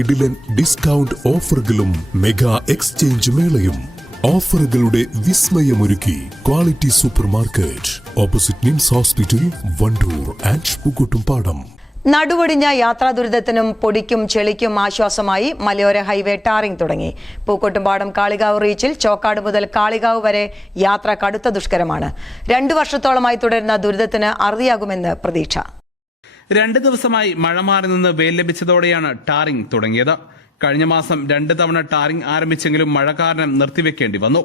കിടിലൻ ഡിസ്കൗണ്ട് ഓഫറുകളും mega exchange മേളയും. ഓഫറുകളുടെ വിസ്മയമൊരുക്കി quality super market opposite NIMS hospital Wandoor and Pookkottumpadam നടുവൊടിഞ്ഞ യാത്രാ ദുരിതത്തിനും പൊടിക്കും ചെളിക്കും ആശ്വാസമായി മലയോര ഹൈവേ ടാറിംഗ് തുടങ്ങി. പൂക്കോട്ടുംപാടം കാളികാവ് റീച്ചിൽ ചോക്കാട് മുതൽ കാളികാവ് വരെ യാത്ര കടുത്ത ദുഷ്കരമാണ്. രണ്ടു വർഷത്തോളമായി തുടരുന്ന ദുരിതത്തിന് അറുതിയാകുമെന്ന് പ്രതീക്ഷ. രണ്ട് ദിവസമായി മഴ മാറി നിന്ന് വെയിൽ ലഭിച്ചതോടെയാണ് ടാറിംഗ് തുടങ്ങിയത്. കഴിഞ്ഞ മാസം രണ്ട് തവണ ടാറിംഗ് ആരംഭിച്ചെങ്കിലും മഴ കാരണം നിർത്തിവെക്കേണ്ടി വന്നു.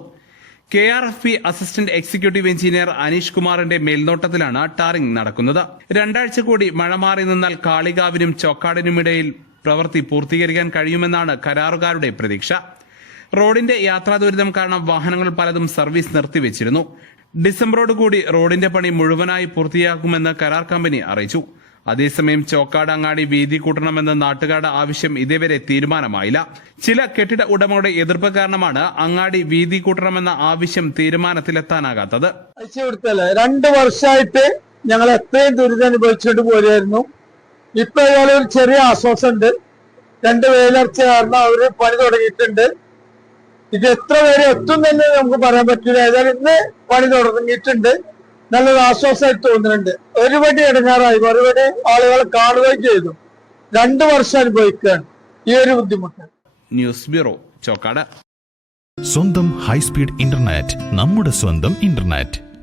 K R F P assistant executive engineer Aneesh കുമാറിന്റെ മേൽനോട്ടത്തിലാണ് ടാറിംഗ് നടക്കുന്നത്. രണ്ടാഴ്ച കൂടി മഴ മാറി നിന്നാൽ കാളികാവിനും ചോക്കാടിനുമിടയിൽ പ്രവൃത്തി പൂർത്തീകരിക്കാൻ കഴിയുമെന്നാണ് കരാറുകാരുടെ പ്രതീക്ഷ. റോഡിന്റെ യാത്രാ ദുരിതം കാരണം വാഹനങ്ങൾ പലതും സർവീസ് നിർത്തിവെച്ചിരുന്നു. ഡിസംബറോടുകൂടി റോഡിന്റെ പണി മുഴുവനായി പൂർത്തിയാക്കുമെന്ന് കരാർ കമ്പനി അറിയിച്ചു. അതേസമയം ചോക്കാട് അങ്ങാടി വീതി കൂട്ടണമെന്ന നാട്ടുകാരുടെ ആവശ്യം ഇതേവരെ തീരുമാനമായില്ല. ചില കെട്ടിട ഉടമകളുടെ എതിർപ്പ് കാരണമാണ് അങ്ങാടി വീതി കൂട്ടണമെന്ന ആവശ്യം തീരുമാനത്തിലെത്താനാകാത്തത്. രണ്ടു വർഷമായിട്ട് ഞങ്ങൾ എത്രയും ദുരിതം അനുഭവിച്ചുകൊണ്ട് പോരുമായിരുന്നു ഇപ്പൊ ഒരു ചെറിയ ആശ്വാസം ഉണ്ട്. രണ്ട് വേലർച്ച കാരണം അവർ പണി തുടങ്ങിയിട്ടുണ്ട്. ഇത് എത്ര പേര് എത്തും തന്നെ നമുക്ക് പറയാൻ പറ്റില്ല. ഏതായാലും ഇന്ന് പണി തുടങ്ങിയിട്ടുണ്ട്. നല്ലൊരു ആശ്വാസമായിട്ട് തോന്നുന്നുണ്ട്. ഒരുപടി ഇടങ്ങാറായി. ഒരുപടി ആളുകൾ കാണുകയും ചെയ്തു. രണ്ടു വർഷം അനുഭവിക്കുകയാണ്. ഈ ഒരു ബുദ്ധിമുട്ട്. News bureau Chokkad. സ്വന്തം ഹൈസ്പീഡ് ഇന്റർനെറ്റ് നമ്മുടെ സ്വന്തം ഇന്റർനെറ്റ്.